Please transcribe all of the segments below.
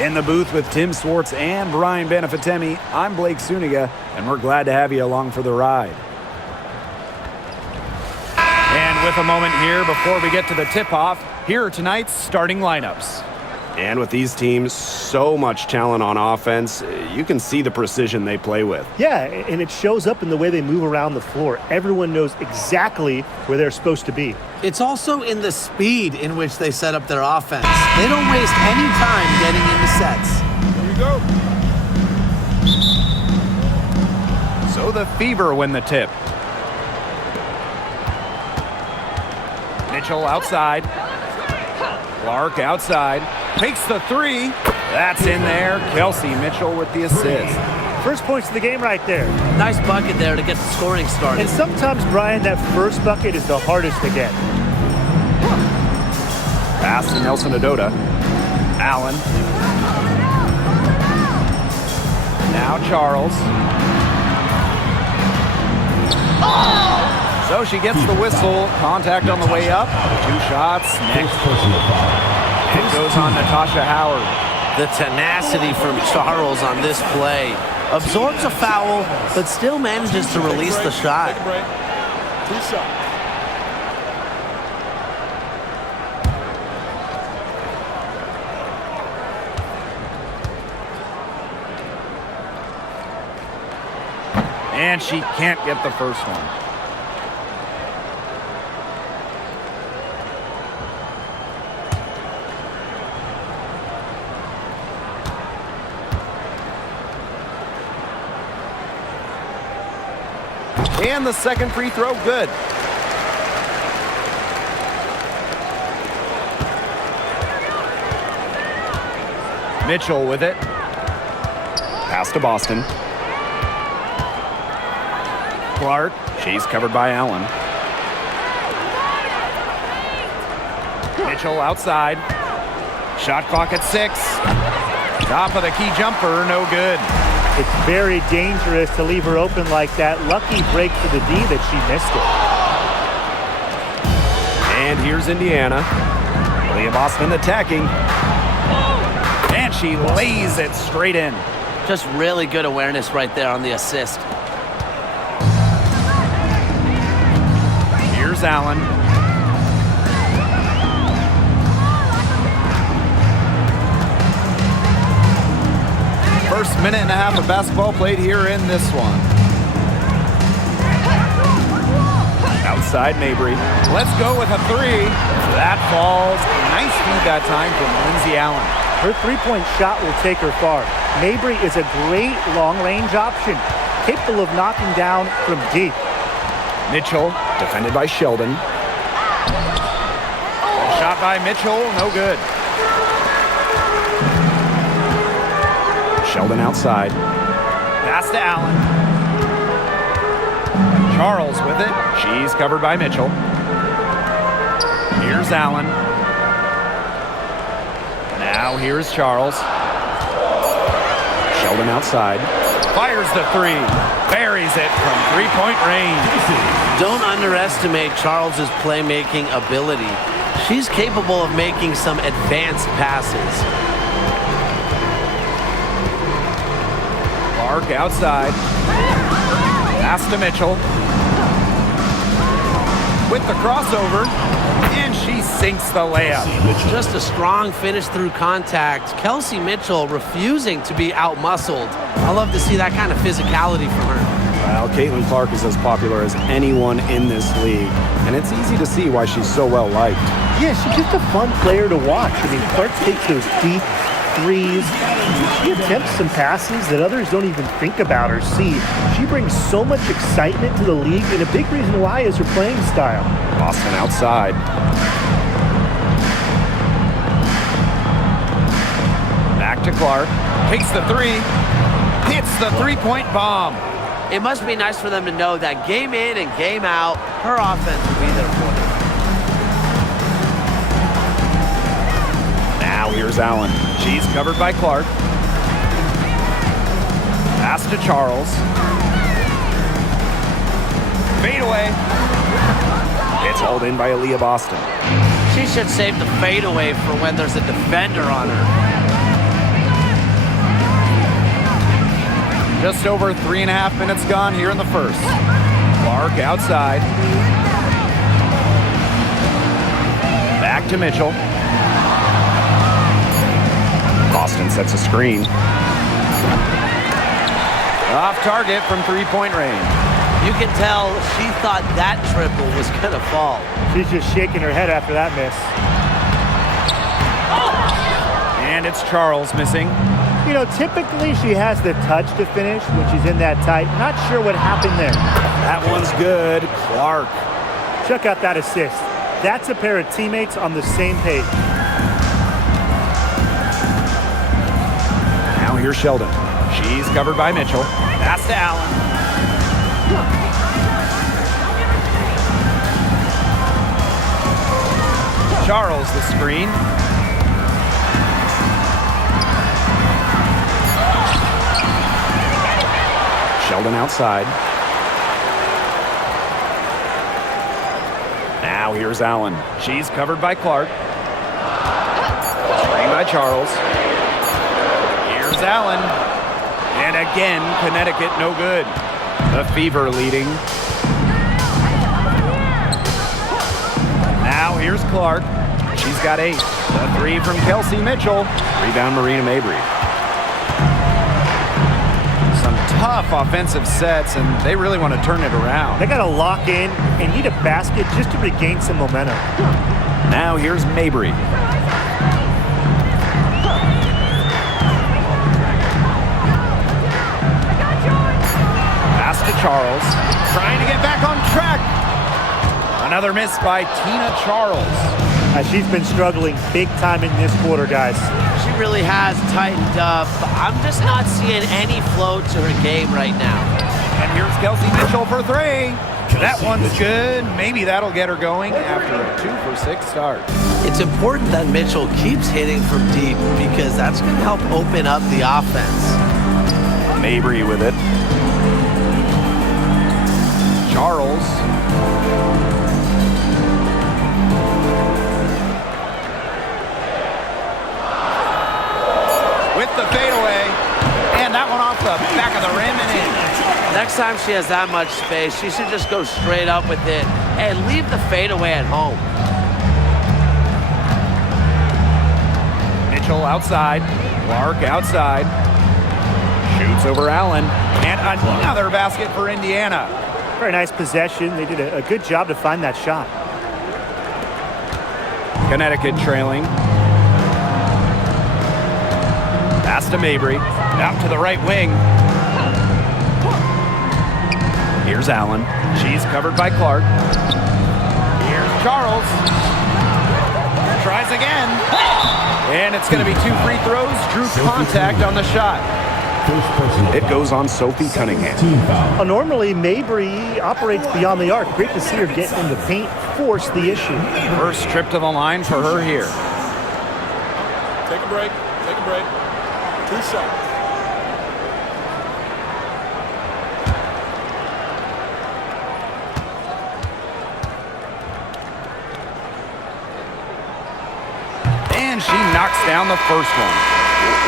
In the booth with Tim Swartz and Brian Benefitemi, I'm Blake Suniga, and we're glad to have you along for the ride. And with a moment here before we get to the tip-off, here are tonight's starting lineups. And with these teams, so much talent on offense, you can see the precision they play with. Yeah, and it shows up in the way they move around the floor. Everyone knows exactly where they're supposed to be. It's also in the speed in which they set up their offense. They don't waste any time getting into sets. Here we go. So the Fever win the tip. Mitchell outside. Clark outside. Takes the three. That's in there. Kelsey Mitchell with the assist. First points of the game right there. Nice bucket there to get the scoring started. And sometimes, Brian, that first bucket is the hardest to get. Pass to Nelson Adota. Allen. Now Charles. So she gets the whistle. Contact on the way up. 2 shots. Next. It goes on Natasha Howard. The tenacity from Charles on this play. Absorbs a foul, but still manages to release the shot. 2 shots. And she can't get the first one. And the second free throw, good. Mitchell with it. Pass to Boston. Clark, she's covered by Allen. Mitchell outside. Shot clock at 6. Top of the key jumper, no good. It's very dangerous to leave her open like that. Lucky break for the D that she missed it. And here's Indiana. Leah Boston attacking. And she lays it straight in. Just really good awareness right there on the assist. Here's Allen. First minute and a half of basketball played here in this one. Outside Mabry. Let's go with a 3. That falls. Nice feed that time from Lindsay Allen. Her three-point shot will take her far. Mabry is a great long-range option, capable of knocking down from deep. Mitchell, defended by Sheldon. Shot by Mitchell, no good. Sheldon outside. Pass to Allen. Charles with it. She's covered by Mitchell. Here's Allen. Now here's Charles. Sheldon outside. Fires the 3. Buries it from 3-point range. Don't underestimate Charles's playmaking ability. She's capable of making some advanced passes. Clark outside. Pass to Mitchell. With the crossover. And she sinks the layup. Just a strong finish through contact. Kelsey Mitchell refusing to be out-muscled. I love to see that kind of physicality from her. Well, Caitlin Clark is as popular as anyone in this league, and it's easy to see why she's so well liked. Yeah, she's just a fun player to watch. I mean, Clark takes those deep threes. She attempts some passes that others don't even think about or see. She brings so much excitement to the league, and a big reason why is her playing style. Boston outside. Back to Clark. Takes the 3. Hits the 3-point bomb. It must be nice for them to know that game in and game out, her offense will be there for them. Now here's Allen. She's covered by Clark. Pass to Charles. Fade away. It's hauled in by Aaliyah Boston. She should save the fadeaway for when there's a defender on her. Just over 3.5 minutes gone here in the first. Clark outside. Back to Mitchell. Boston sets a screen. Off target from three-point range. You can tell she thought that triple was going to fall. She's just shaking her head after that miss. And it's Charles missing. You know, typically she has the touch to finish when she's in that tight. Not sure what happened there. That one's good. Clark. Check out that assist. That's a pair of teammates on the same page. Now here's Sheldon. She's covered by Mitchell. Pass to Allen. Charles the screen. Sheldon outside. Now here's Allen. She's covered by Clark. Screen by Charles. Here's Allen. And again, Connecticut no good. The Fever leading. Now here's Clark. She's got 8. The 3 from Kelsey Mitchell. Rebound Marina Mabry. Some tough offensive sets, and they really want to turn it around. They got to lock in and need a basket just to regain some momentum. Now here's Mabry. Pass to Charles. Trying to get back on track. Another miss by Tina Charles. She's been struggling big time in this quarter, guys. She really has tightened up. I'm just not seeing any flow to her game right now. And here's Kelsey Mitchell for 3. That one's good. Maybe that'll get her going after a 2-for-6 start. It's important that Mitchell keeps hitting from deep because that's going to help open up the offense. Mabry with it. Charles. With the fadeaway. And that one off the back of the rim and in. Next time she has that much space, she should just go straight up with it and leave the fadeaway at home. Mitchell outside. Clark outside. Shoots over Allen. And another basket for Indiana. Very nice possession. They did a good job to find that shot. Connecticut trailing. Pass to Mabry. Out to the right wing. Here's Allen. She's covered by Clark. Here's Charles. Tries again. And it's going to be 2 free throws. Drew contact on the shot. It goes on Sophie Cunningham. Normally, Mabry operates beyond the arc. Great to see her get in the paint, force the issue. First trip to the line for her here. Take a break. Take a break. 2 seconds. And she knocks down the first one.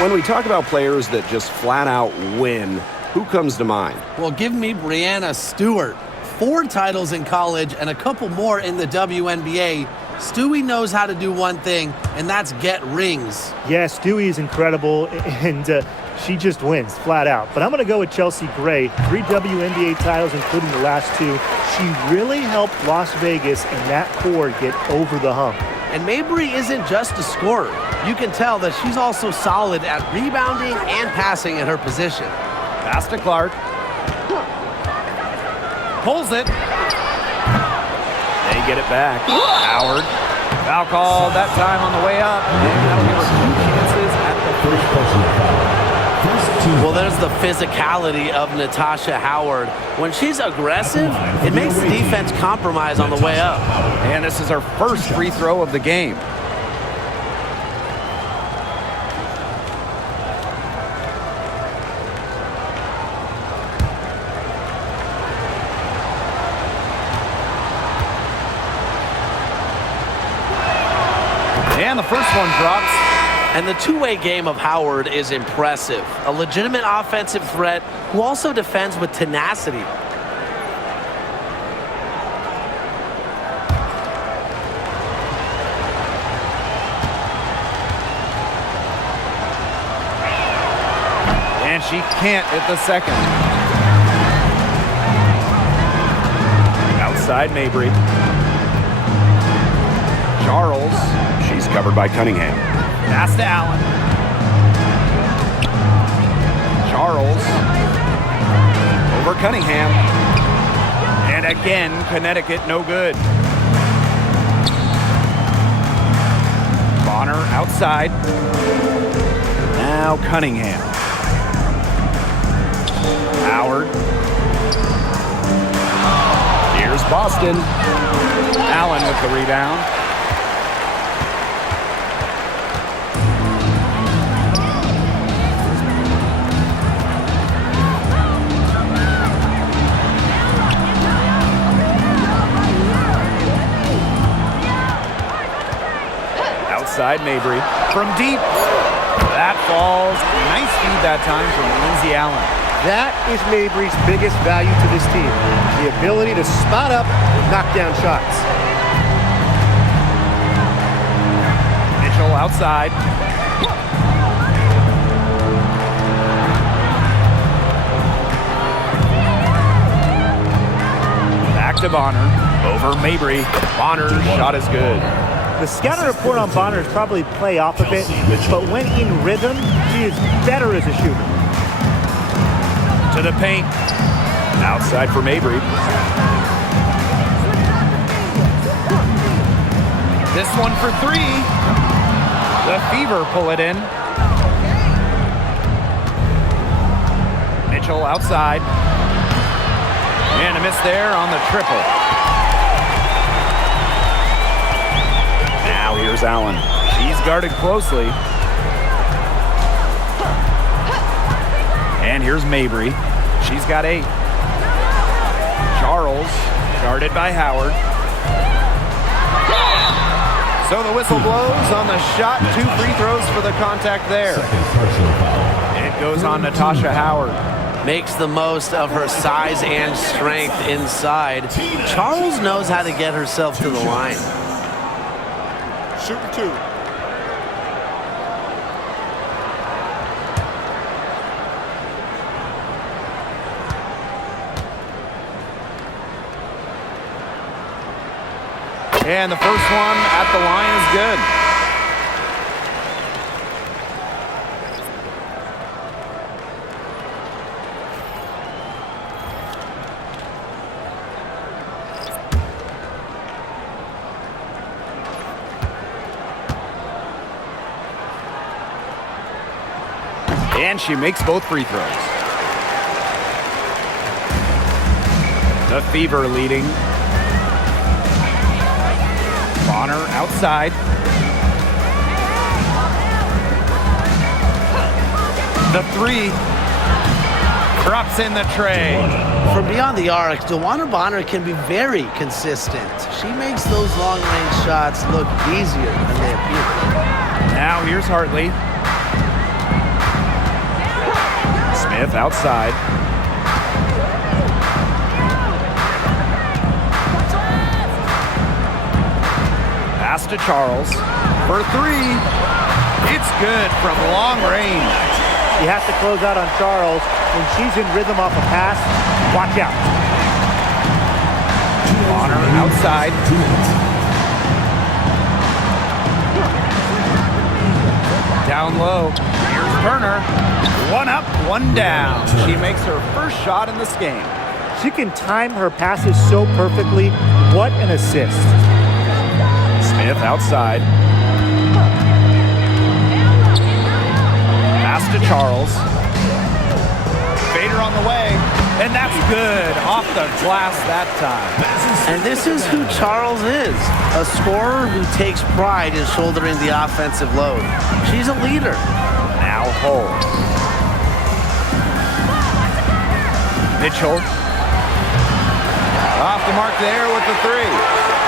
When we talk about players that just flat out win, who comes to mind? Well, give me Breanna Stewart. 4 titles in college and a couple more in the WNBA. Stewie knows how to do one thing, and that's get rings. Yeah, Stewie is incredible, and she just wins, flat out. But I'm going to go with Chelsea Gray. 3 WNBA titles, including the last 2. She really helped Las Vegas and that core get over the hump. And Mabry isn't just a scorer. You can tell that she's also solid at rebounding and passing at her position. Pass to Clark. Pulls it. They get it back. Howard. Foul call that time on the way up. And that'll give her 2 chances at the first person. Well, there's the physicality of Natasha Howard. When she's aggressive, it makes the defense compromise on the way up. And this is her first free throw of the game. And the first one drops. And the two-way game of Howard is impressive. A legitimate offensive threat who also defends with tenacity. And she can't hit the second. Outside Mabry. Charles. She's covered by Cunningham. Pass to Allen. Charles. Over Cunningham. And again, Connecticut no good. Bonner outside. Now Cunningham. Howard. Here's Boston. Allen with the rebound. Outside Mabry. From deep. That falls. Nice feed that time from Lindsay Allen. That is Mabry's biggest value to this team, the ability to spot up and knock down shots. Mitchell outside. Back to Bonner. Over Mabry. Bonner's shot is good. The scouting report on Bonner is probably play off a bit, but when in rhythm, she is better as a shooter. To the paint. Outside for Mabry. This one for three. The Fever pull it in. Mitchell outside. And a miss there on the triple. Now here's Allen. She's guarded closely. And here's Mabry. She's got 8. Charles, guarded by Howard. So the whistle blows on the shot. 2 free throws for the contact there. It goes on Natasha Howard. Makes the most of her size and strength inside. Charles knows how to get herself to the line. Shoot for 2. And the first one at the line is good. And she makes both free throws. The Fever leading. Bonner outside. The 3 drops in the tray. From beyond the arc, DeWanna Bonner can be very consistent. She makes those long-range shots look easier than they appear. Now here's Hartley. Smith outside. Pass to Charles for 3. It's good from long range. You have to close out on Charles. When she's in rhythm off a pass, watch out. Bonner outside. Down low. Here's Turner. 1 up, 1 down. She makes her first shot in this game. She can time her passes so perfectly. What an assist. Smith outside. Pass to Charles. Fader on the way. And that's good. Off the glass that time. And this is who Charles is. A scorer who takes pride in shouldering the offensive load. She's a leader. Now Hull. Mitchell. Off the mark there with the 3.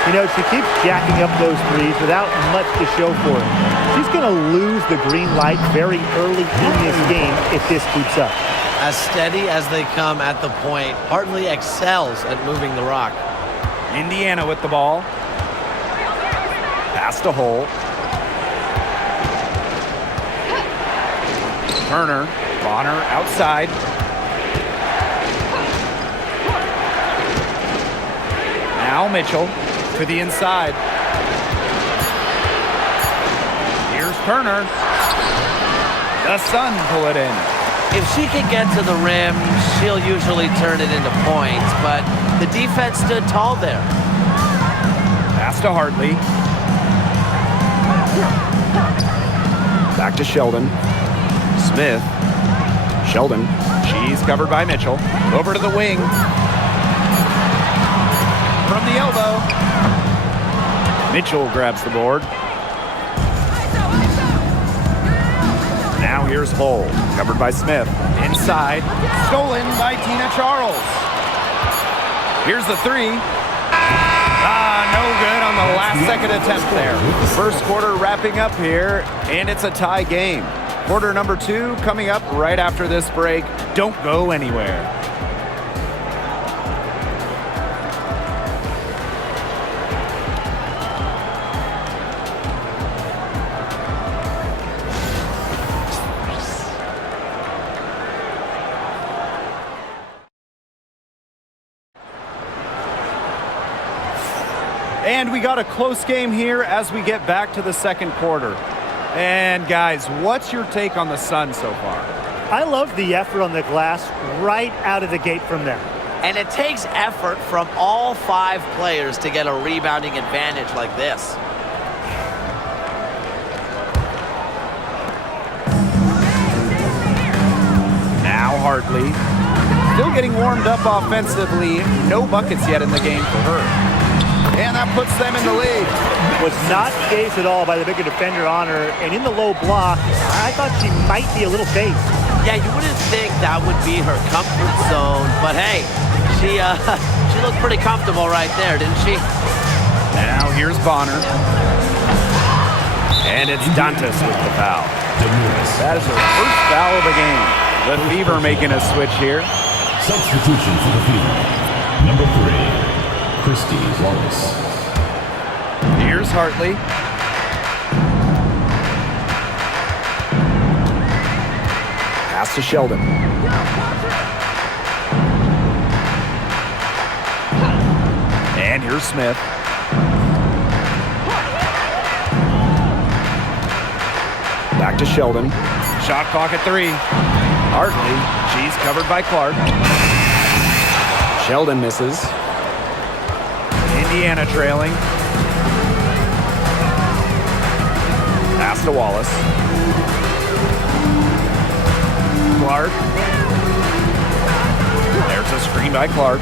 You She keeps jacking up those threes without much to show for it. She's going to lose the green light very early in this game if this keeps up. As steady as they come at the point, Hartley excels at moving the rock. Indiana with the ball. Pass to Hole. Turner. Bonner outside. Now Mitchell to the inside. Here's Turner. The Sun pull it in. If she can get to the rim, she'll usually turn it into points, but the defense stood tall there. Pass to Hartley. Back to Sheldon. Smith. Sheldon. She's covered by Mitchell. Over to the wing. From the elbow. Mitchell grabs the board. Now here's Hole. Covered by Smith. Inside. Stolen by Tina Charles. Here's the three. No good on the last second attempt there. First quarter wrapping up here, and it's a tie game. Quarter number 2 coming up right after this break. Don't go anywhere. And we got a close game here as we get back to the second quarter. And guys, what's your take on the Sun so far? I love the effort on the glass right out of the gate from them. And it takes effort from all 5 players to get a rebounding advantage like this. Now Hartley. Still getting warmed up offensively. No buckets yet in the game for her. And that puts them in the lead. Was not phased at all by the bigger defender on her. And in the low block, I thought she might be a little phased. Yeah, you wouldn't think that would be her comfort zone. But hey, she looked pretty comfortable right there, didn't she? Now here's Bonner. And it's Dantas with the foul. That is her first foul of the game. The Fever making a switch here. Substitution for the Fever. Number 3. Christy Wallace. Here's Hartley. Pass to Sheldon. And here's Smith. Back to Sheldon. Shot clock at 3. Hartley. She's covered by Clark. Sheldon misses. Indiana trailing. Pass to Wallace. Clark. There's a screen by Clark.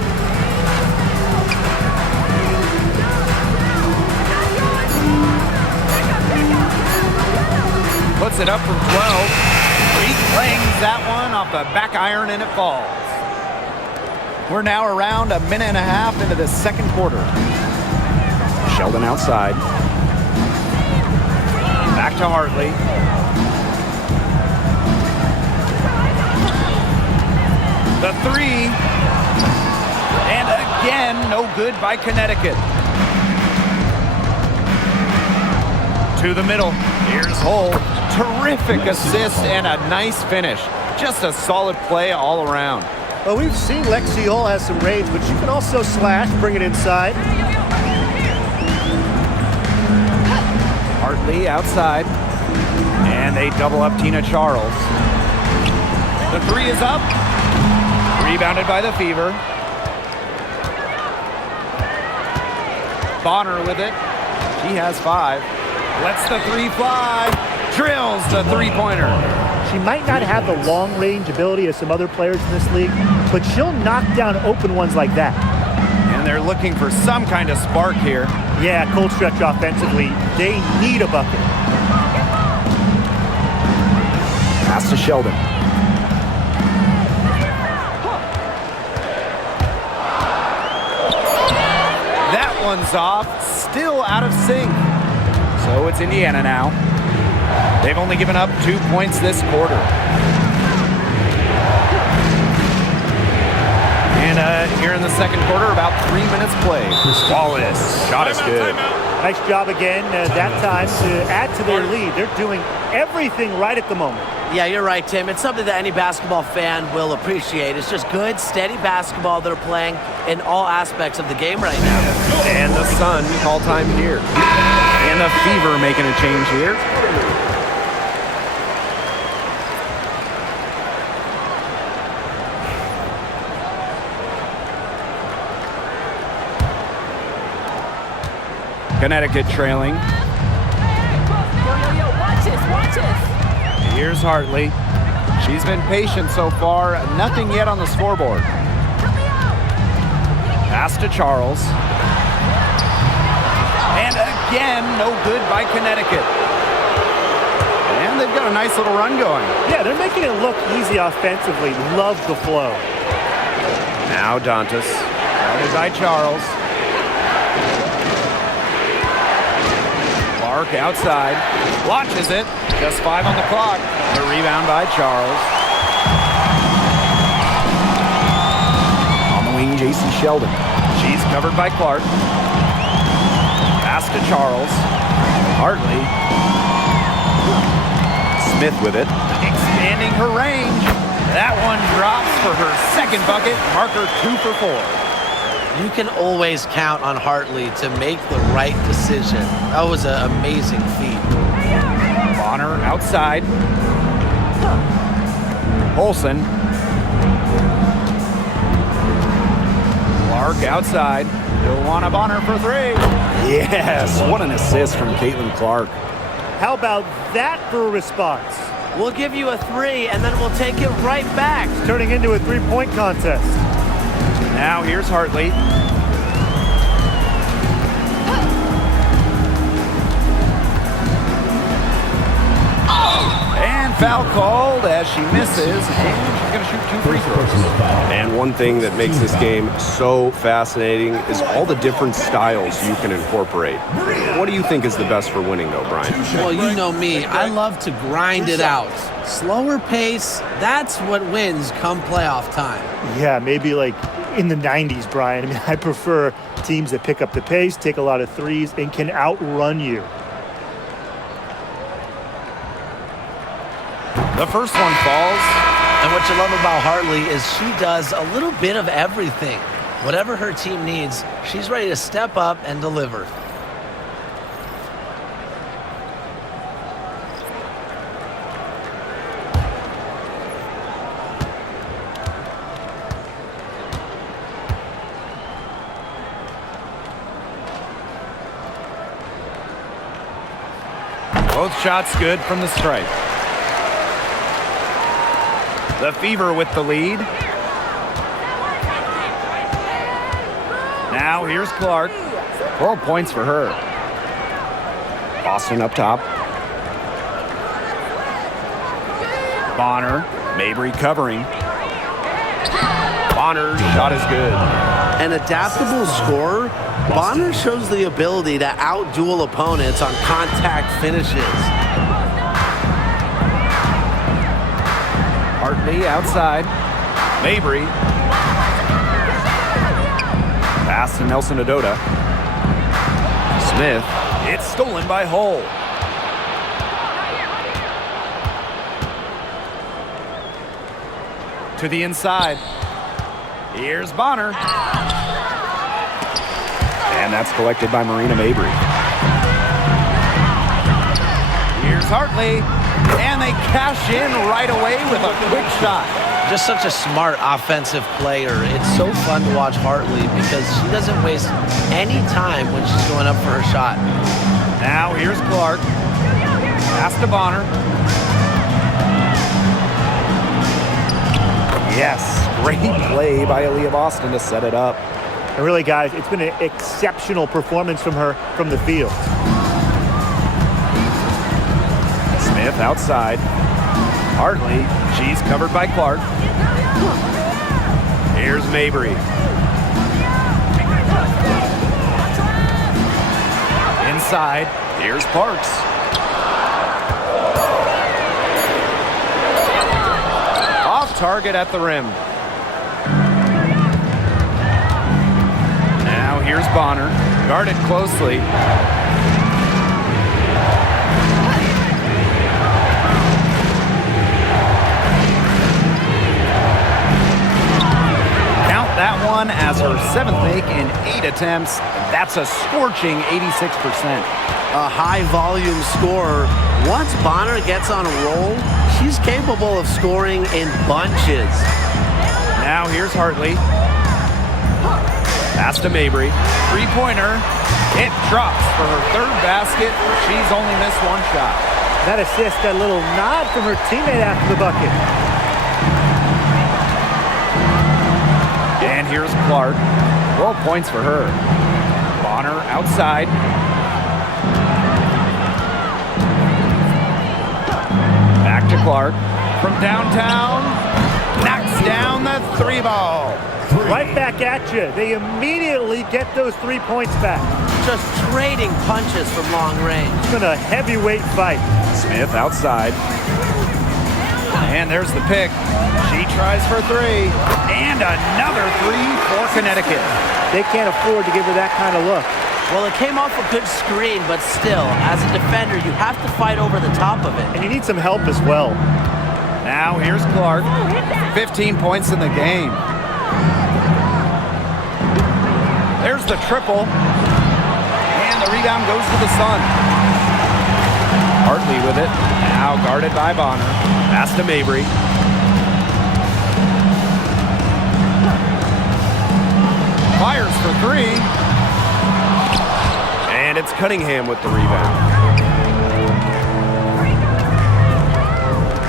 Puts it up from 12. He clangs that one off the back iron and it falls. We're now around a minute and a half into the second quarter. Sheldon outside. Back to Hartley. The three. And again, no good by Connecticut. To the middle. Here's Hole. Terrific assist and a nice finish. Just a solid play all around. Well, we've seen Lexi Hull has some range, but she can also slash, bring it inside. Hartley outside. And they double up Tina Charles. The three is up. Rebounded by the Fever. Bonner with it. She has 5. Lets the three fly. Drills the three-pointer. She might not have the long-range ability of some other players in this league, but she'll knock down open ones like that. And they're looking for some kind of spark here. Yeah, cold stretch offensively. They need a bucket. Pass to Sheldon. That one comes off, still out of sync. So it's Indiana now. They've only given up 2 points this quarter. And here in the second quarter, about 3 minutes played. Wallace, shot is good. Nice job again that time to add to their lead. They're doing everything right at the moment. Yeah, you're right, Tim. It's something that any basketball fan will appreciate. It's just good, steady basketball they're playing in all aspects of the game right now. And the Sun call time here. And the Fever making a change here. Connecticut trailing. Yo, watch this. Here's Hartley. She's been patient so far. Nothing yet on the scoreboard. Pass to Charles. And again, no good by Connecticut. And they've got a nice little run going. Yeah, they're making it look easy offensively. Love the flow. Now Dantas. Guarded by Charles. Clark outside. Launches it. Just 5 on the clock. The rebound by Charles. On the wing, J.C. Sheldon. She's covered by Clark. Pass to Charles. Hartley. Smith with it. Expanding her range. That one drops for her second bucket. Marker 2 for 4. You can always count on Hartley to make the right decision. That was an amazing feat. Bonner outside. Olsen. Clark outside. Joanna Bonner for 3. Yes, what an assist from Clark. How about that for a response? We'll give you a 3, and then we'll take it right back. It's turning into a three-point contest. Now here's Hartley. And foul called as she misses, and she's going to shoot 2 free throws. And one thing that makes this game so fascinating is all the different styles you can incorporate. What do you think is the best for winning, though, Brian? Well, you know me. I love to grind it out. Slower pace, that's what wins come playoff time. Yeah, maybe like in the 90s, Brian. I mean, I prefer teams that pick up the pace, take a lot of threes, and can outrun you. The first one falls. And what you love about Hartley is she does a little bit of everything. Whatever her team needs, she's ready to step up and deliver. Both shots good from the stripe. The Fever with the lead. Now here's Clark. 4 points for her. Boston up top. Bonner. Mabry covering. Bonner's shot is good. An adaptable scorer, Bonner shows the ability to outduel opponents on contact finishes. Hartley outside. Mabry. Pass to Nelson Adota. Smith. It's stolen by Hull. To the inside. Here's Bonner. And that's collected by Marina Mabry. Here's Hartley. And they cash in right away with a quick shot. Just such a smart offensive player. It's so fun to watch Hartley because she doesn't waste any time when she's going up for her shot. Now here's Clark. Pass to Bonner. Yes, great play by Aaliyah Boston to set it up. And really, guys, it's been an exceptional performance from her from the field. Smith outside. Hartley. She's covered by Clark. Here's Mabry. outside. Here's Parks. Off target at the rim. Now here's Bonner. Guarded closely. That one as her 7th make in 8 attempts. That's a scorching 86%. A high-volume scorer. Once Bonner gets on a roll, she's capable of scoring in bunches. Now here's Hartley. Pass to Mabry. Three-pointer. It drops for her 3rd basket. She's only missed 1 shot. That assist, that little nod from her teammate after the bucket. And here's Clark. 12 points for her. Bonner outside. Back to Clark. From downtown. Knocks down the 3 ball. Right back at you. They immediately get those 3 points back. Just trading punches from long range. It's been a heavyweight fight. Smith outside. And there's the pick. She tries for 3. And another 3 for Connecticut. They can't afford to give her that kind of look. Well, it came off a good screen, but still, as a defender, you have to fight over the top of it. And you need some help as well. Now here's Clark. 15 points in the game. There's the triple. And the rebound goes to the Sun. Hartley with it. Now guarded by Bonner. Pass to Mabry. Fires for 3. And it's Cunningham with the rebound.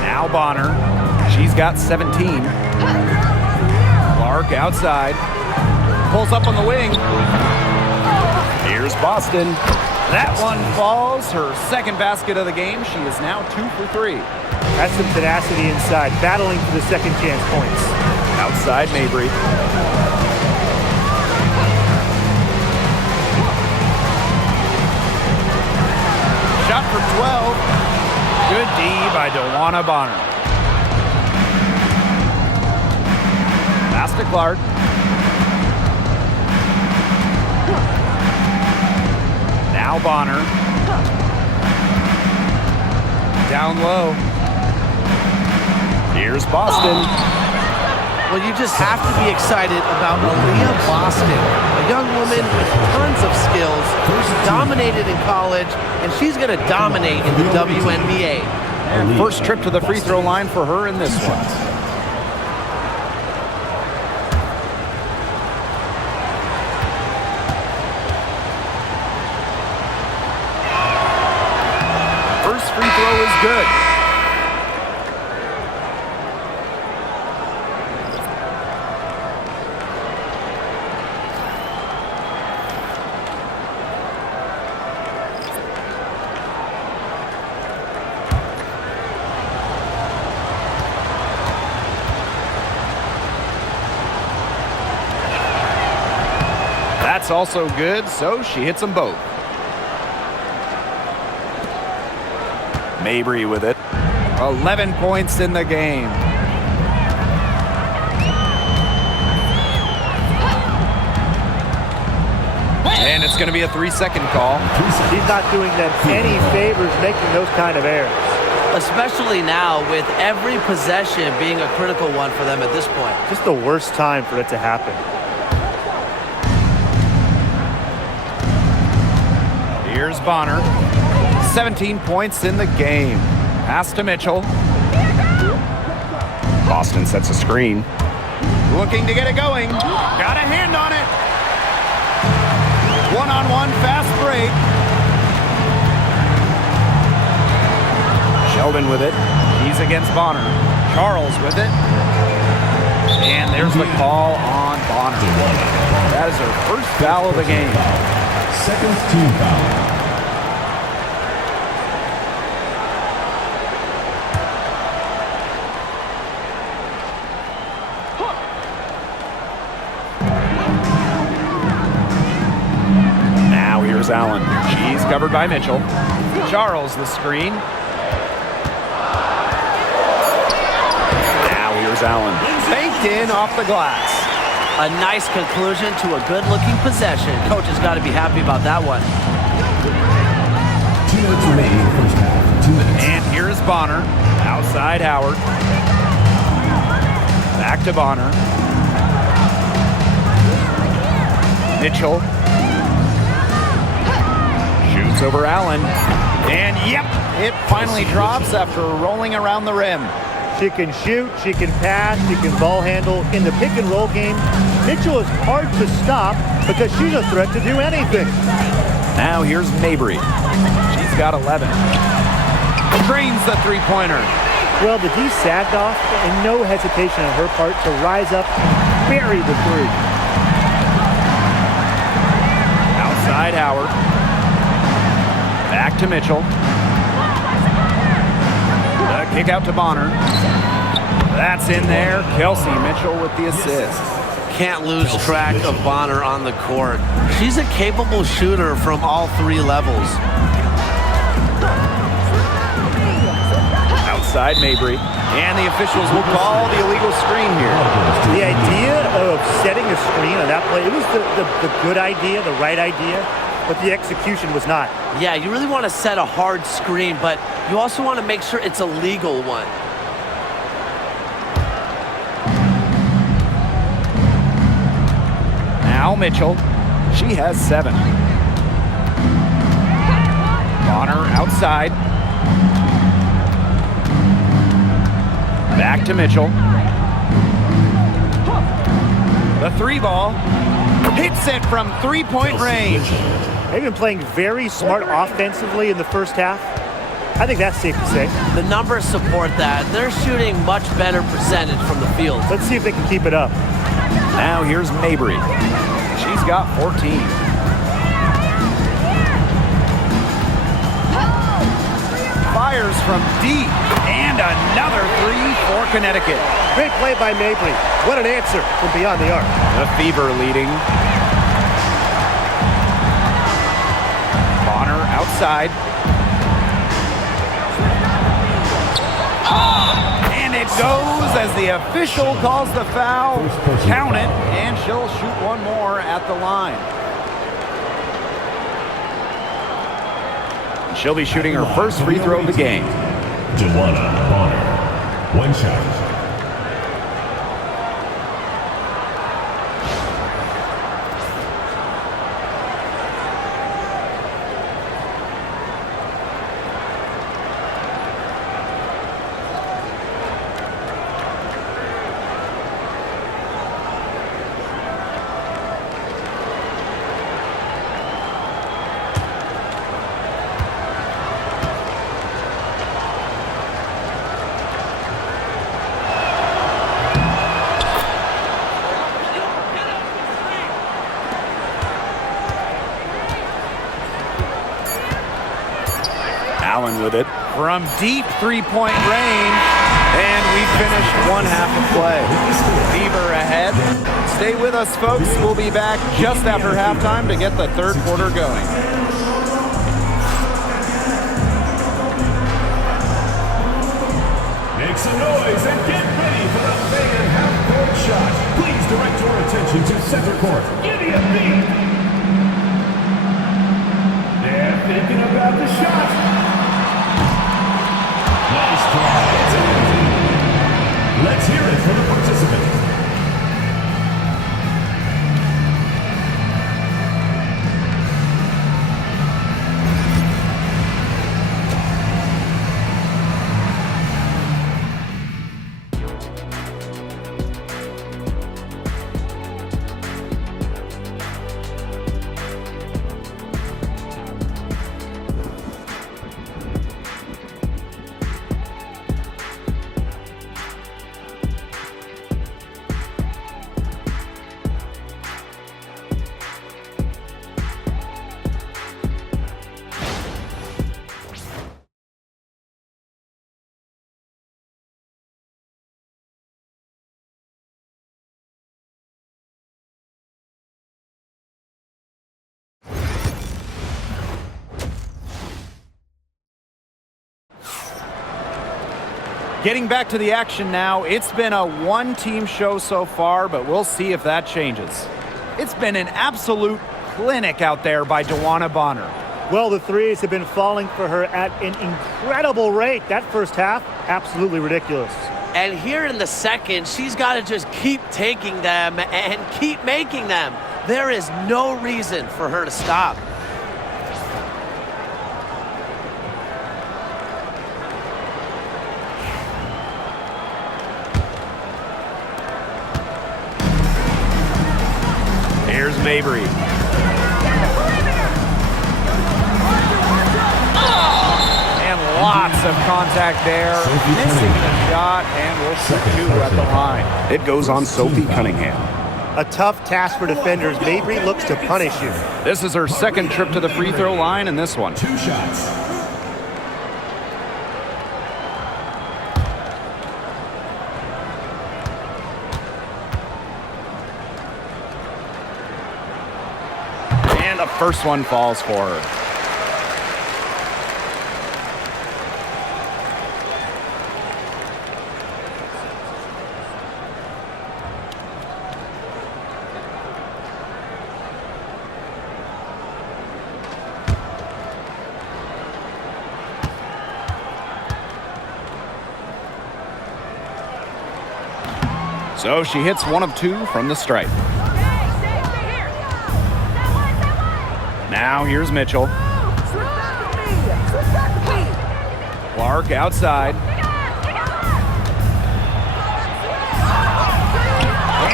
Now Bonner. She's got 17. Clark outside. Pulls up on the wing. Here's Boston. That one falls. Her 2nd basket of the game. She is now 2 for 3. That's some tenacity inside, battling for the second chance points. Outside Mabry. Shot for 12. Good D by DeWanna Bonner. Pass to Clark. Now Bonner. Down low. Here's Boston. Well, you just have to be excited about Aaliyah Boston, a young woman with tons of skills, who's dominated in college, and she's going to dominate in the WNBA. And first trip to the free throw line for her in this one. First free throw is good. That's also good, so she hits them both. Mabry with it. 11 points in the game. And it's going to be a 3-second call. She's not doing them any favors making those kind of errors. Especially now with every possession being a critical one for them at this point. Just the worst time for it to happen. Here's Bonner. 17 points in the game. Pass to Mitchell. Boston sets a screen. Looking to get it going. Got a hand on it. One-on-one fast break. Sheldon with it. He's against Bonner. Charles with it. And there's the call on Bonner. That is her first foul of the game. Second team foul. Now here's Allen. She's covered by Mitchell. Charles the screen. Now here's Allen. Banked in off the glass. A nice conclusion to a good-looking possession. Coach has got to be happy about that one. 2 minutes remaining in the first half. 2 minutes. And here's Bonner. Outside Howard. Back to Bonner. Mitchell. Shoots over Allen. And yep, it finally drops after rolling around the rim. She can shoot, she can pass, she can ball handle. In the pick and roll game, Mitchell is hard to stop because she's a threat to do anything. Now here's Mabry. She's got 11. Drains the three-pointer. Well, the D sagged off, and no hesitation on her part to rise up and bury the three. Outside Howard. Back to Mitchell. The kick out to Bonner. That's in there. Kelsey Mitchell with the assist. Can't lose track of Bonner on the court. She's a capable shooter from all 3 levels. Outside Mabry. And the officials will call the illegal screen here. The idea of setting a screen on that play, it was the good idea, the right idea, but the execution was not. Yeah, you really want to set a hard screen, but you also want to make sure it's a legal one. Now Mitchell. She has 7. Bonner outside. Back to Mitchell. The 3 ball. Hits it from 3-point range. They've been playing very smart offensively in the first half. I think that's safe to say. The numbers support that. They're shooting much better percentage from the field. Let's see if they can keep it up. Now here's Mabry. She's got 14. Fires from deep. And another 3 for Connecticut. Great play by Mabry. What an answer from beyond the arc. The Fever leading. Bonner outside. And it goes as the official calls the foul. Count it, and she'll shoot one more at the line. She'll be shooting her first free throw of the game. Joanna Bonner. 1 shot. Allen with it from deep 3-point range, and we finished 1 half of play. Fever ahead. Stay with us, folks. We'll be back just after halftime to get the third quarter going. Make some noise and get ready for the Vegas half-court shot. Please direct your attention to center court. Give me a beat. They're thinking about the shot. Nice try. Let's hear it for the participant. Getting back to the action now, it's been a one-team show so far, but we'll see if that changes. It's been an absolute clinic out there by Dewana Bonner. Well, the threes have been falling for her at an incredible rate. That first half, absolutely ridiculous. And here in the second, she's got to just keep taking them and keep making them. There is no reason for her to stop. Here's Mabry. And lots of contact there. Missing the shot, and we'll shoot two at the line. It goes on Sophie Cunningham. A tough task for defenders. Mabry looks to punish you. This is her second trip to the free throw line in this one. 2 shots. And the first one falls for her. So she hits 1 of 2 from the stripe. Now here's Mitchell. Clark outside.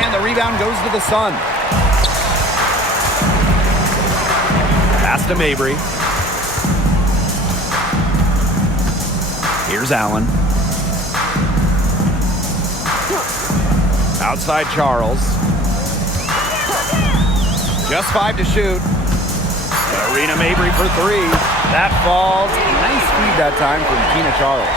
And the rebound goes to the Sun. Pass to Mabry. Here's Allen. Outside Charles. Just 5 to shoot. Arena Mabry for 3. That falls. Nice feed that time from Tina Charles.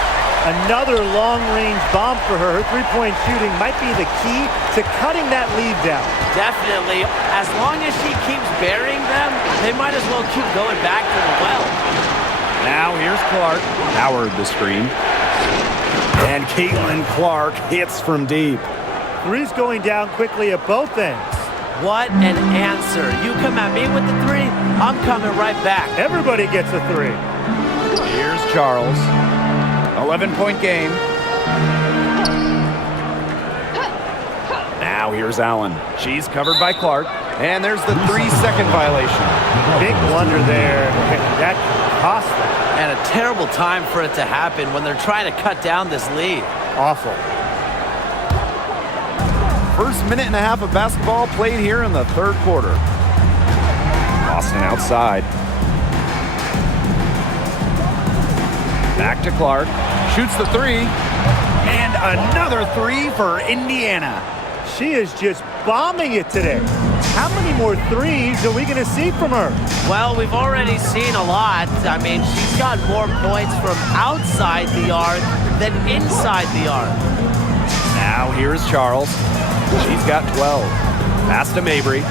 Another long-range bomb for her. Her three-point shooting might be the key to cutting that lead down. Definitely. As long as she keeps burying them, they might as well keep going back to the well. Now here's Clark. Howard the screen. And CaitlinClark hits from deep. Threes going down quickly at both ends. What an answer. You come at me with the 3, I'm coming right back. Everybody gets a 3. Here's Charles. 11-point game. Now here's Allen. She's covered by Clark. And there's the 3-second violation. Big blunder there. That cost them. And a terrible time for it to happen when they're trying to cut down this lead. Awful. First minute and a half of basketball played here in the third quarter. Boston outside. Back to Clark. Shoots the 3. And another 3 for Indiana. She is just bombing it today. How many more threes are we going to see from her? Well, we've already seen a lot. I mean, she's got more points from outside the arc than inside the arc. Now here's Charles. She's got 12. Pass to Mabry.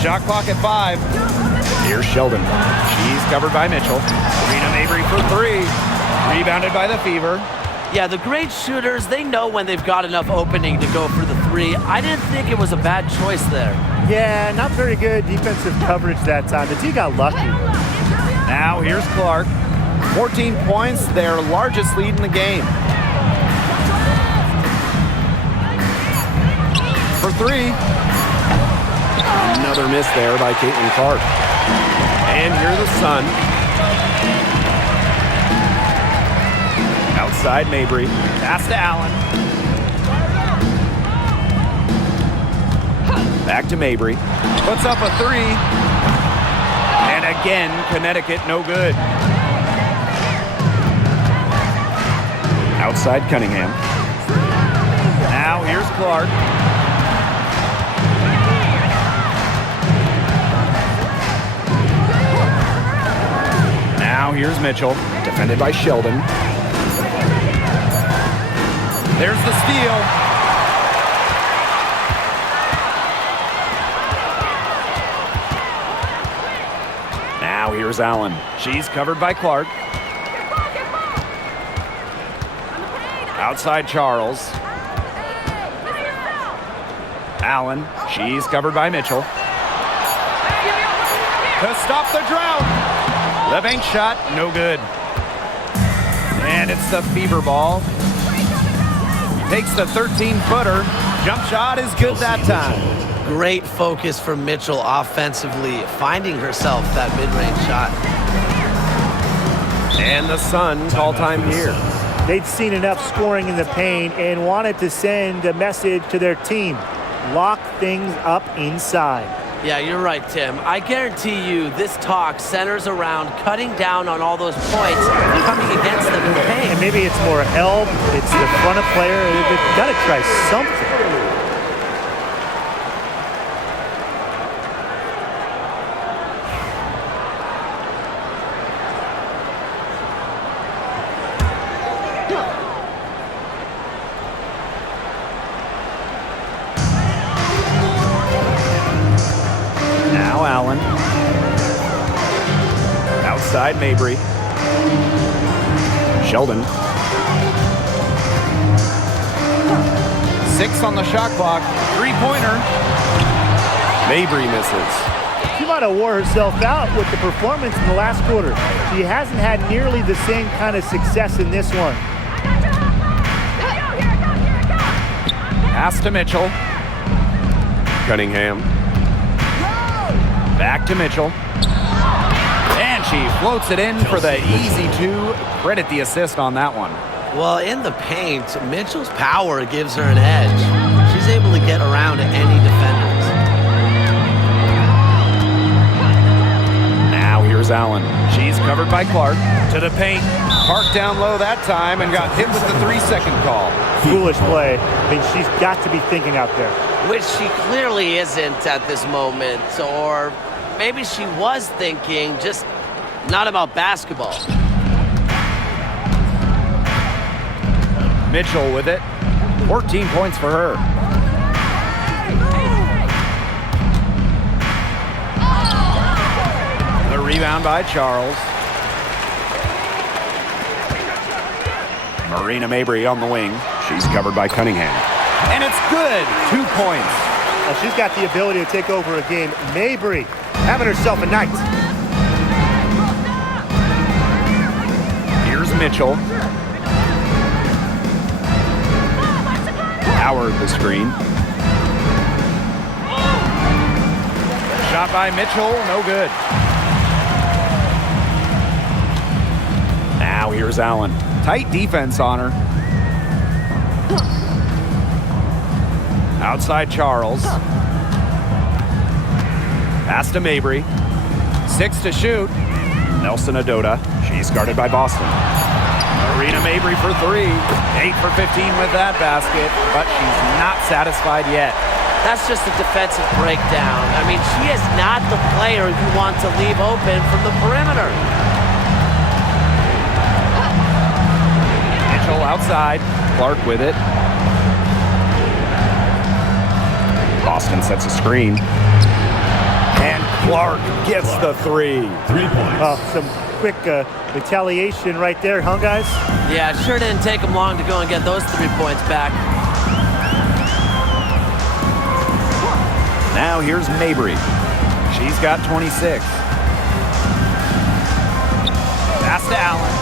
Shot clock at 5. Here's Sheldon. She's covered by Mitchell. Serena Mabry for 3. Rebounded by the Fever. Yeah, the great shooters, they know when they've got enough opening to go for the 3. I didn't think it was a bad choice there. Yeah, not very good defensive coverage that time. The D got lucky. Now here's Clark. 14 points, their largest lead in the game. For 3. Another miss there by CaitlinClark. And here's the Sun. Outside Mabry. Pass to Allen. Back to Mabry. Puts up a 3. And again, Connecticut no good. Outside Cunningham. Now here's Clark. Now here's Mitchell. Defended by Sheldon. There's the steal. Now here's Allen. She's covered by Clark. Outside Charles. Allen. She's covered by Mitchell. To stop the drought. The bank shot, no good. And it's the fever ball. Takes the 13-footer. Jump shot is good that time. Great focus from Mitchell offensively, finding herself that mid-range shot. And the Suns call time here. They'd seen enough scoring in the paint and wanted to send a message to their team. Lock things up inside. Yeah, you're right, Tim. I guarantee you this talk centers around cutting down on all those points coming against them in the paint. And maybe it's more help. It's the front of player. They've got to try something. Allen. Outside Mabry. Sheldon. 6 on the shot clock. Three-pointer. Mabry misses. She might have wore herself out with the performance in the last quarter. She hasn't had nearly the same kind of success in this one. Pass to Mitchell. Cunningham. Back to Mitchell. And she floats it in for the easy two. Credit the assist on that one. Well, in the paint, Mitchell's power gives her an edge. She's able to get around any defenders. Now here's Allen. She's covered by Clark. To the paint. Parked down low that time and got hit with the 3-second call. Foolish play. I mean, she's got to be thinking out there. Which she clearly isn't at this moment, or maybe she was thinking, just not about basketball. Mitchell with it. 14 points for her. The rebound by Charles. Marina Mabry on the wing. She's covered by Cunningham. And it's good. 2 points. Well, she's got the ability to take over a game. Mabry having herself a night. Here's Mitchell. Howard the screen. Shot by Mitchell, no good. Now here's Allen. Tight defense on her. Outside Charles. Pass to Mabry. 6 to shoot. Nelson Adota. She's guarded by Boston. Marina Mabry for 3. 8 for 15 with that basket, but she's not satisfied yet. That's just a defensive breakdown. I mean, she is not the player you want to leave open from the perimeter. Mitchell outside. Clark with it. Boston sets a screen. And Clark gets the 3. 3 points. Oh, some quick retaliation right there, huh, guys? Yeah, it sure didn't take them long to go and get those 3 points back. Now here's Mabry. She's got 26. Pass to Allen.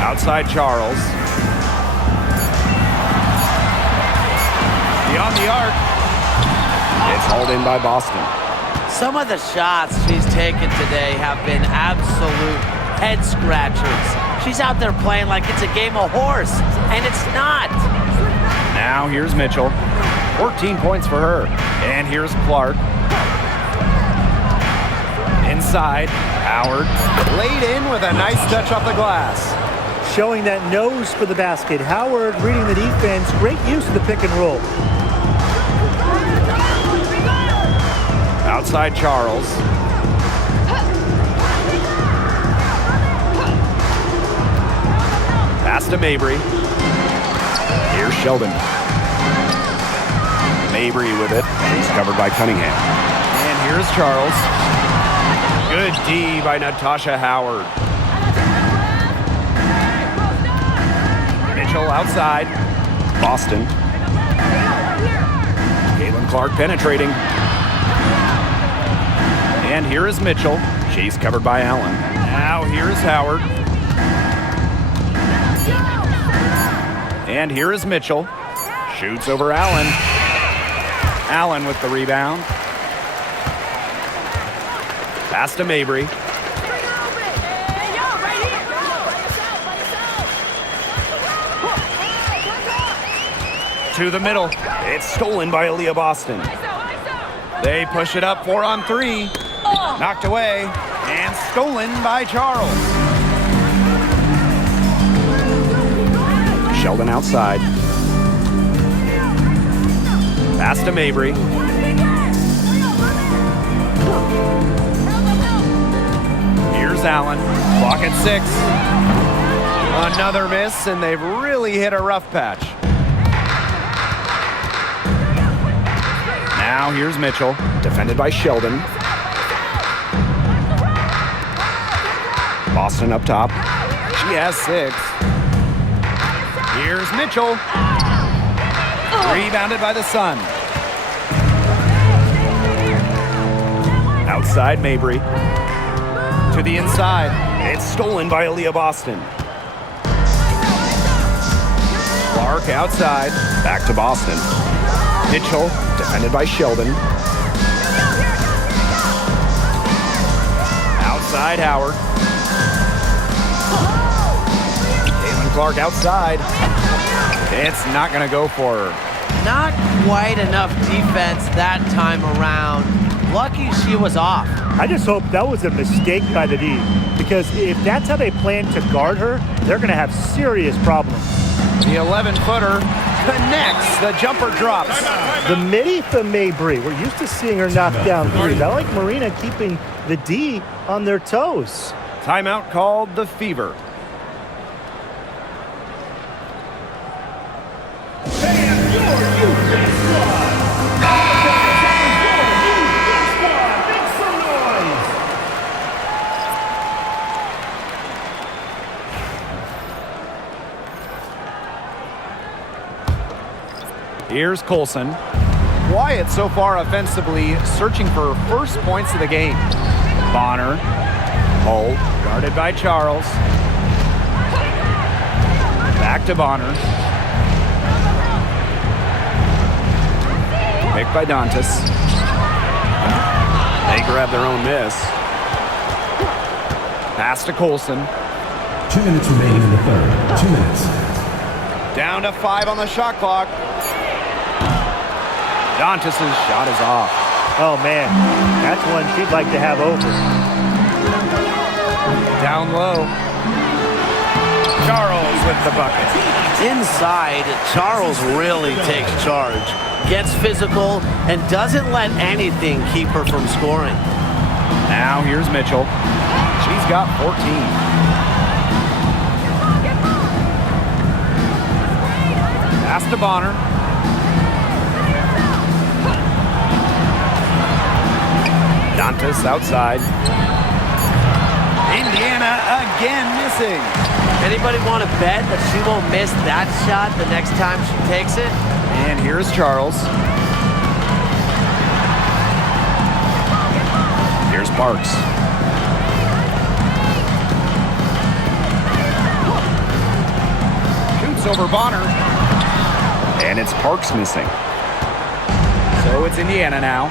Outside Charles. Beyond the arc. It's hauled in by Boston. Some of the shots she's taken today have been absolute head scratchers. She's out there playing like it's a game of horse, and it's not. Now here's Mitchell. 14 points for her. And here's Clark. Inside, Howard. Laid in with a nice touch off the glass. Showing that nose for the basket. Howard reading the defense. Great use of the pick and roll. Outside Charles. Pass to Mabry. Here's Sheldon. Mabry with it. He's covered by Cunningham. And here's Charles. Good D by Natasha Howard. Mitchell outside. Boston. Clark penetrating. And here is Mitchell. Chase covered by Allen. Now here is Howard. And here is Mitchell. Shoots over Allen. Allen with the rebound. Pass to Mabry. To the middle. It's stolen by Aaliyah Boston. They push it up 4 on 3. Knocked away and stolen by Charles. Sheldon outside. Pass to Mabry. Here's Allen. Clock at 6. Another miss, and they've really hit a rough patch. Now here's Mitchell, defended by Sheldon. Boston up top. She has 6. Here's Mitchell. Rebounded by the Sun. Outside Mabry. To the inside. It's stolen by Aaliyah Boston. Clark outside. Back to Boston. Mitchell, defended by Sheldon. Outside Howard. Clark outside. It's not going to go for her. Not quite enough defense that time around. Lucky she was off. I just hope that was a mistake by the D, because if that's how they plan to guard her, they're going to have serious problems. The 11-footer connects. The jumper drops. The midi from Mabry. We're used to seeing her knock down threes. I like Marina keeping the D on their toes. Timeout called the Fever. Here's Colson. Quiet so far offensively, searching for first points of the game. Bonner. Hull, guarded by Charles. Back to Bonner. Picked by Dantas. They grab their own miss. Pass to Colson. 2 minutes remaining in the third. 2 minutes. Down to 5 on the shot clock. Dantas' shot is off. Oh, man. That's one she'd like to have over. Down low. Charles with the bucket. Inside, Charles really takes charge. Gets physical and doesn't let anything keep her from scoring. Now here's Mitchell. She's got 14. Pass to Bonner. Dantas outside. Indiana again missing. Anybody want to bet that she won't miss that shot the next time she takes it? And here's Charles. Here's Parks. Shoots over Bonner. And it's Parks missing. So it's Indiana now.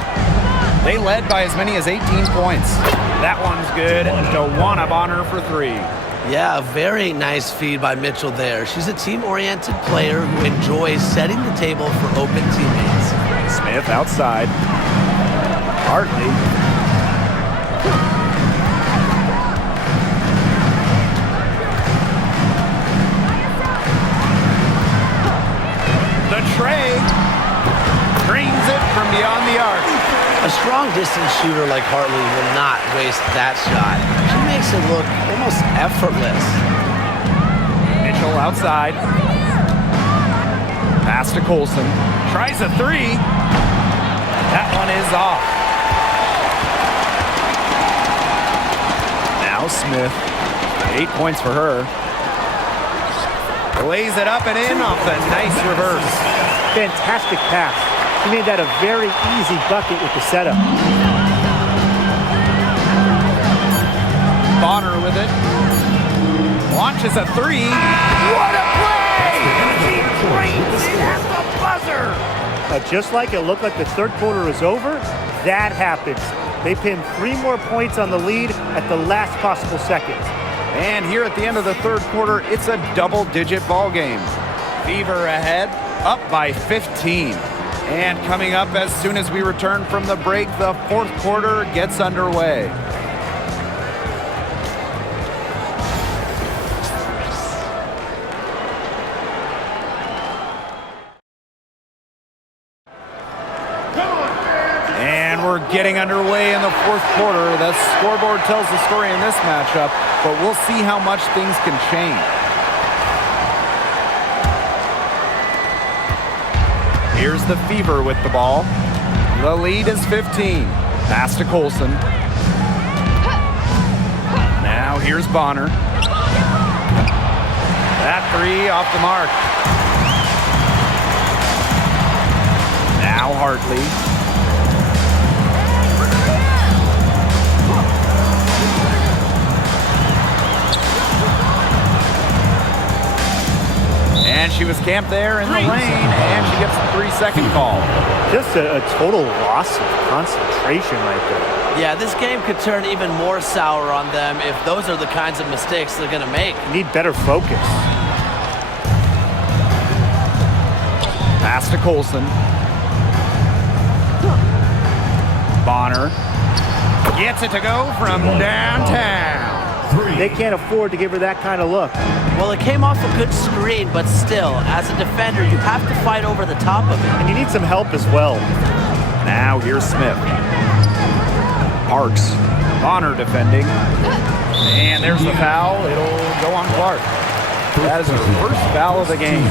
They led by as many as 18 points. That one's good. DeWanna Bonner for 3. Yeah, a very nice feed by Mitchell there. She's a team-oriented player who enjoys setting the table for open teammates. Smith outside. Hartley. The tray. Drains it from beyond the arc. A strong distance shooter like Hartley will not waste that shot. She makes it look almost effortless. Mitchell outside. Pass to Colson. Tries a 3. That one is off. Now Smith. 8 points for her. Lays it up and in off the nice reverse. Fantastic pass. She made that a very easy bucket with the setup. Bonner with it. Launches a three. What a play! She drains it at the buzzer. Just like it looked like the third quarter was over, that happens. They pinned 3 more points on the lead at the last possible second. And here at the end of the third quarter, it's a double-digit ball game. Fever ahead, up by 15. And coming up as soon as we return from the break, the fourth quarter gets underway. And we're getting underway in the fourth quarter. The scoreboard tells the story in this matchup, but we'll see how much things can change. Here's the Fever with the ball. The lead is 15. Pass to Colson. Now here's Bonner. That three off the mark. Now Hartley. And she was camped there in the lane, and she gets a 3-second call. Just a total loss of concentration right there. Yeah, this game could turn even more sour on them if those are the kinds of mistakes they're going to make. Need better focus. Pass to Colson. Bonner gets it to go from downtown. They can't afford to give her that kind of look. Well, it came off a good screen, but still, as a defender, you have to fight over the top of it. And you need some help as well. Now here's Smith. Parks. Bonner defending. And there's the foul. It'll go on Clark. That is her first foul of the game.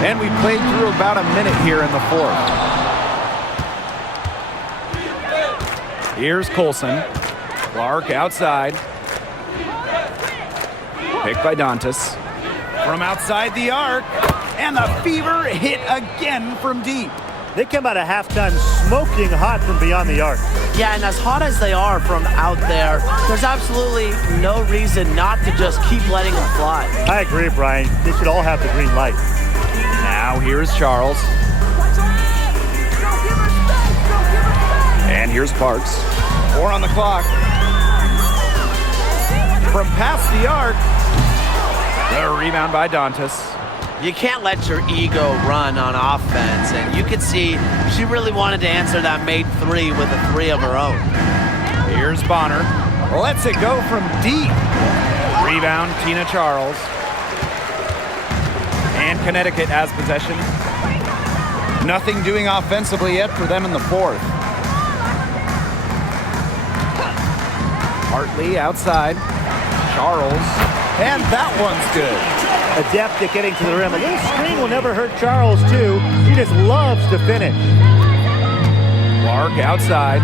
And we played through about a minute here in the fourth. Here's Colson. Clark outside. Picked by Dantas. From outside the arc. And the Fever hit again from deep. They come out of halftime smoking hot from beyond the arc. Yeah, and as hot as they are from out there, there's absolutely no reason not to just keep letting them fly. I agree, Brian. They should all have the green light. Now here's Charles. And here's Parks. 4 on the clock. From past the arc. The rebound by Dantas. You can't let your ego run on offense, and you could see she really wanted to answer that made three with a three of her own. Here's Bonner. Lets it go from deep. Rebound, Tina Charles. And Connecticut has possession. Nothing doing offensively yet for them in the fourth. Hartley outside. Charles. And that one's good. Adept at getting to the rim. A little screen will never hurt Charles, too. He just loves to finish. Clark outside.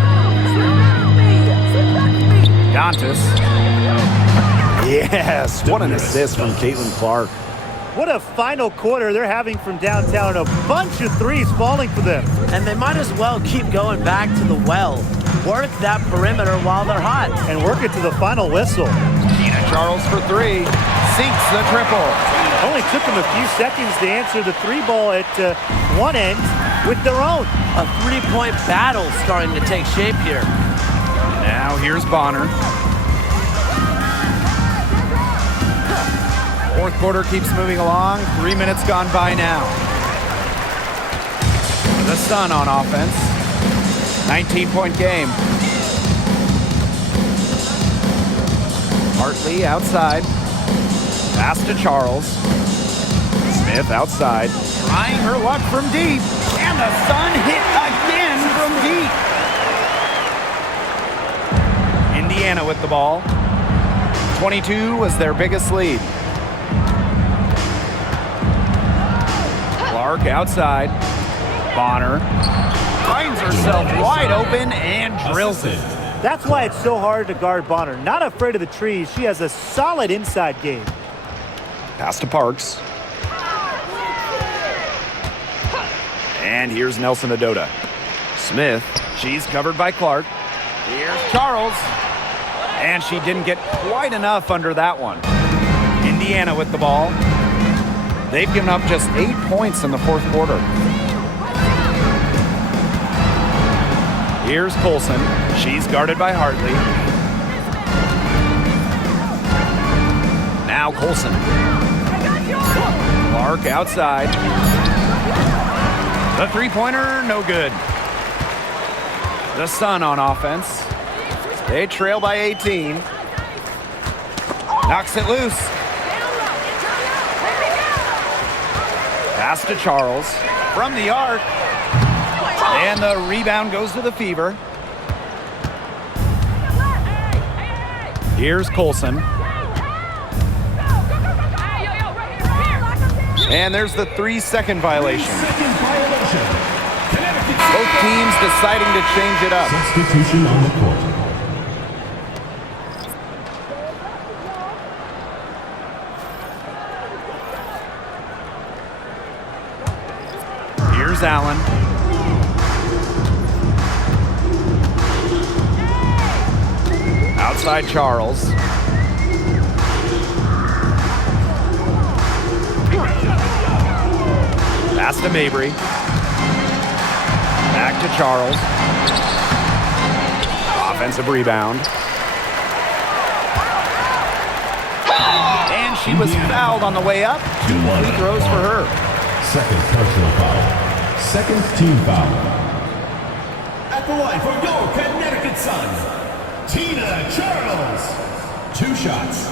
Dantas. Yes, what an assist from Caitlin-Clark. What a final quarter they're having from downtown. A bunch of threes falling for them. And they might as well keep going back to the well. Work that perimeter while they're hot. And work it to the final whistle. Tina Charles for three. Sinks the triple. Only took them a few seconds to answer the three ball at one end with their own. A three-point battle starting to take shape here. Now here's Bonner. Fourth quarter keeps moving along. 3 minutes gone by now. The Sun on offense. 19-point game. Hartley outside. Pass to Charles. Smith outside. Trying her luck from deep. And the Sun hit again from deep. Indiana with the ball. 22 was their biggest lead. Clark outside. Bonner. finds herself wide open and drills it. That's why it's so hard to guard Bonner. Not afraid of the trees. She has a solid inside game. Pass to Parks. And here's Nelson Adota. Smith, she's covered by Clark. Here's Charles. And she didn't get quite enough under that one. Indiana with the ball. They've given up just 8 points in the fourth quarter. Here's Colson. She's guarded by Hartley. Now Colson. Clark outside. The three-pointer, no good. The Sun on offense. They trail by 18. Knocks it loose. Pass to Charles. From the arc. And the rebound goes to the Fever. Here's Colson. And there's the 3-second violation. Both teams deciding to change it up. Substitution on the court. Here's Allen. Outside Charles. Pass to Mabry. Back to Charles. Offensive rebound. And she was fouled on the way up. 2 free throws for her. Second personal foul. Second team foul. At the line for your Connecticut Sun, Tina Charles. 2 shots.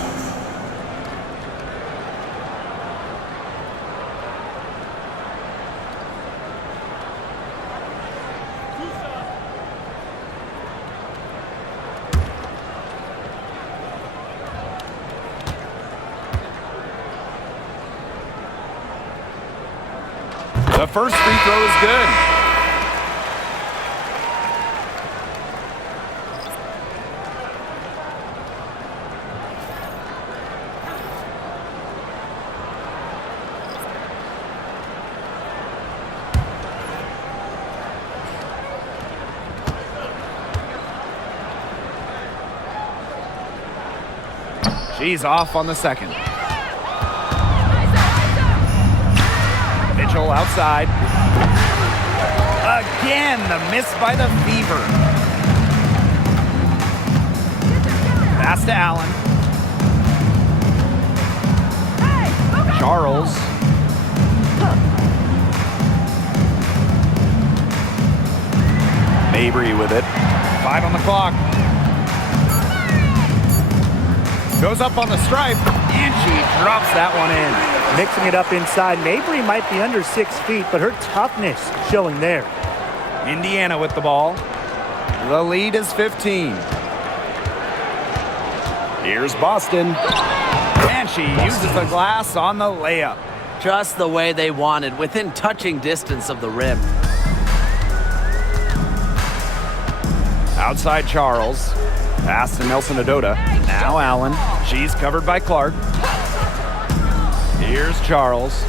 The first free throw is good. She's off on the second. Mitchell outside. Again, the miss by the Fever. Pass to Allen. Charles. Mabry with it. 5 on the clock. Goes up on the stripe, and she drops that one in. Mixing it up inside. Mabry might be under 6 feet, but her toughness showing there. Indiana with the ball. The lead is 15. Here's Boston. And she uses the glass on the layup. Just the way they wanted, within touching distance of the rim. Outside Charles. Pass to Nelson Adota. Now Allen. She's covered by Clark. Here's Charles.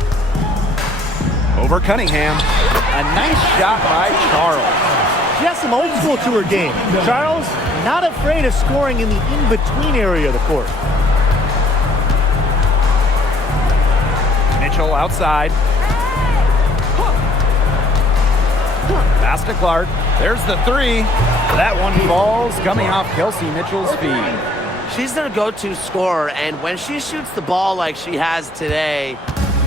Over Cunningham. A nice shot by Charles. She has some old school to her game. Charles, not afraid of scoring in the in-between area of the court. Mitchell outside. Pass to Clark. There's the 3. That one falls, coming off Kelsey Mitchell's feet. She's their go-to scorer, and when she shoots the ball like she has today,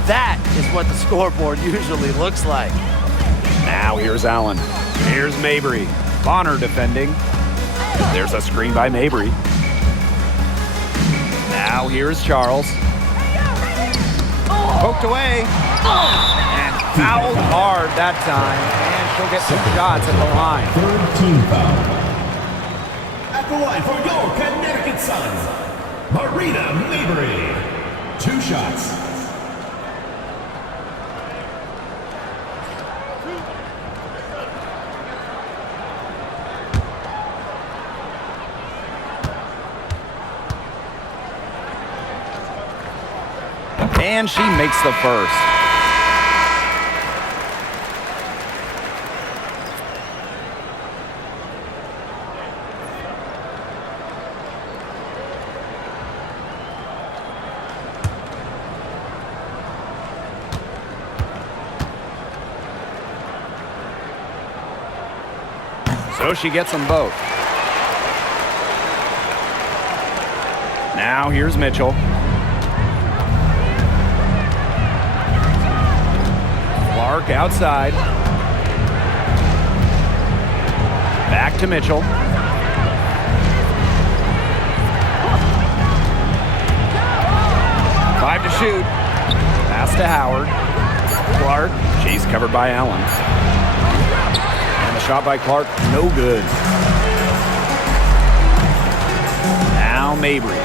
that is what the scoreboard usually looks like. Now here's Allen. Here's Mabry. Bonner defending. There's a screen by Mabry. Now here's Charles. Poked away. And fouled hard that time. And she'll get 2 shots at the line. Third team foul. At the line for your Connecticut Sun, Marina Mabry. 2 shots. And she makes the first. So she gets them both. Now here's Mitchell. Clark outside. Back to Mitchell. Five to shoot. Pass to Howard. Clark. She's covered by Allen. And the shot by Clark, no good. Now Mabry.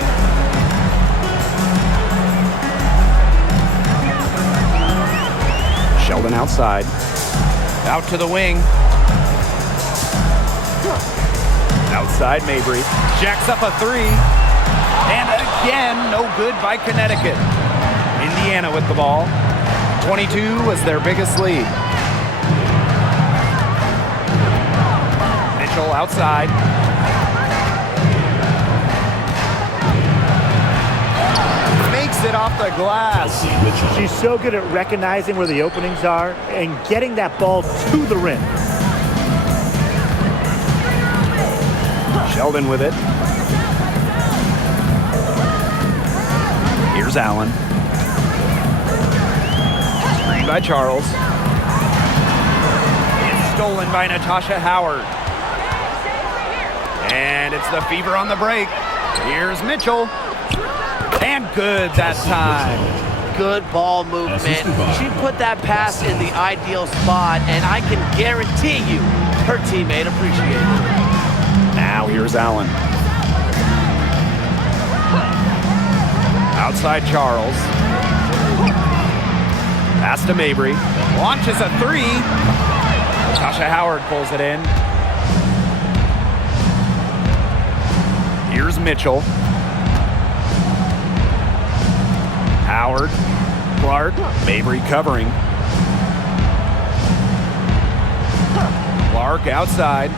Sheldon outside. Out to the wing. Outside Mabry. Jacks up a three. And again, no good by Connecticut. Indiana with the ball. 22 was their biggest lead. Mitchell outside. Makes it off the glass. She's so good at recognizing where the openings are and getting that ball to the rim. Sheldon with it. Here's Allen. Screen by Charles. It's stolen by Natasha Howard. And it's the Fever on the break. Here's Mitchell. And good that time. Good ball movement. She put that pass in the ideal spot, and I can guarantee you her teammate appreciated it. Now here's Allen. Outside Charles. Pass to Mabry. Launches a three. Natasha Howard pulls it in. Here's Mitchell. Howard. Clark. Mabry covering. Clark outside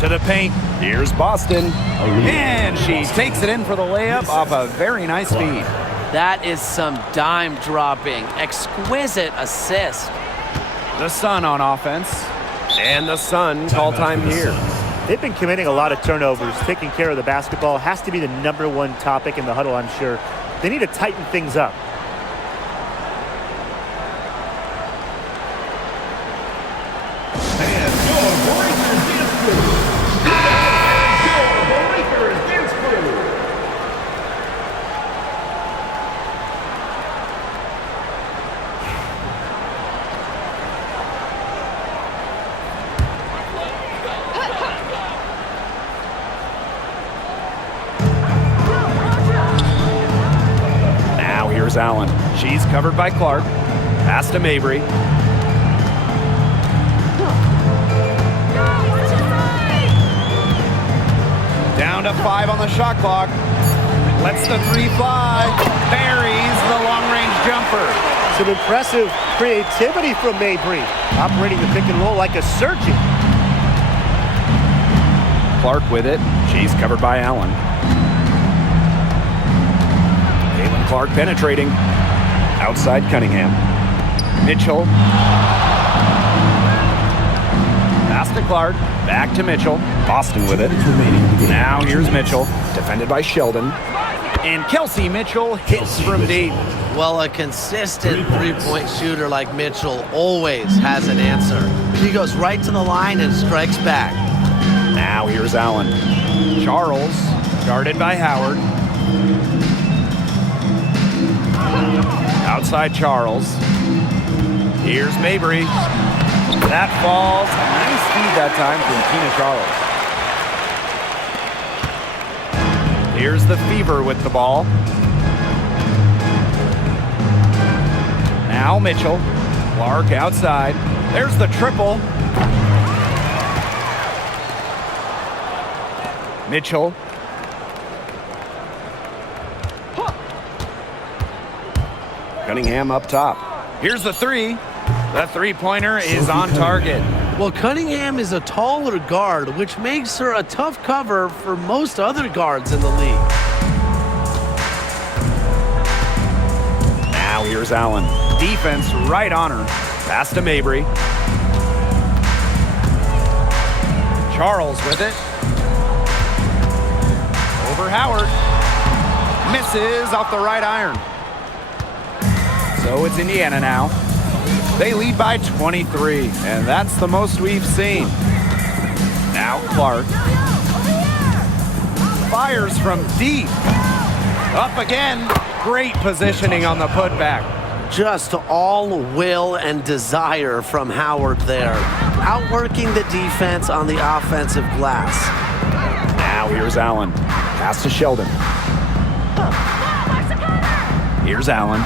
to the paint. Here's Boston. And she takes it in for the layup off a very nice feed. That is some dime dropping. Exquisite assist. The Sun on offense. And the Sun call time here. They've been committing a lot of turnovers. Taking care of the basketball has to be the #1 topic in the huddle, I'm sure. They need to tighten things up. Here's Allen. She's covered by Clark. Pass to Mabry. Down to 5 on the shot clock. Lets the three fly. Buries the long-range jumper. Some impressive creativity from Mabry. Operating the pick and roll like a surgeon. Clark with it. She's covered by Allen. Clark penetrating. Outside Cunningham. Mitchell. Pass to Clark. Back to Mitchell. Boston with it. Now here's Mitchell. Defended by Sheldon. And Kelsey Mitchell hits from deep. Well, a consistent three-point shooter like Mitchell always has an answer. She goes right to the line and strikes back. Now here's Allen. Charles. Guarded by Howard. Outside Charles. Here's Mabry. That falls. Nice feed that time from Tina Charles. Here's the Fever with the ball. Now Mitchell. Clark outside. There's the triple. Mitchell. Cunningham up top. Here's the three. The three-pointer is on target. Well, Cunningham is a taller guard, which makes her a tough cover for most other guards in the league. Now here's Allen. Defense right on her. Pass to Mabry. Charles with it. Over Howard. Misses off the right iron. So it's Indiana now. They lead by 23, and that's the most we've seen. Now Clark. Fires from deep. Up again. Great positioning on the putback. Just all will and desire from Howard there. Outworking the defense on the offensive glass. Now here's Allen. Pass to Sheldon. Here's Allen.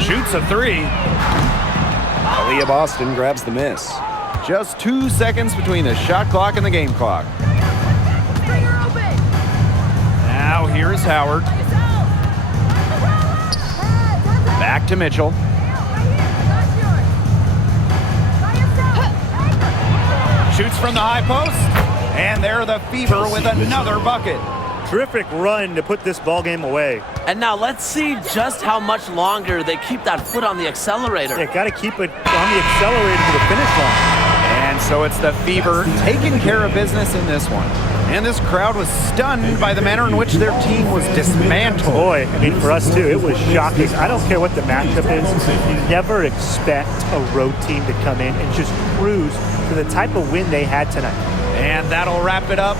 Shoots a three. Aaliyah Boston grabs the miss. Just 2 seconds between the shot clock and the game clock. Now here's Howard. Back to Mitchell. Shoots from the high post. And there the Fever with another bucket. Terrific run to put this ball game away. And now let's see just how much longer they keep that foot on the accelerator. They got to keep it on the accelerator to the finish line. And so it's the Fever taking care of business in this one. And this crowd was stunned by the manner in which their team was dismantled. Boy, I mean, for us too, it was shocking. I don't care what the matchup is. You never expect a road team to come in and just cruise to the type of win they had tonight. And that'll wrap it up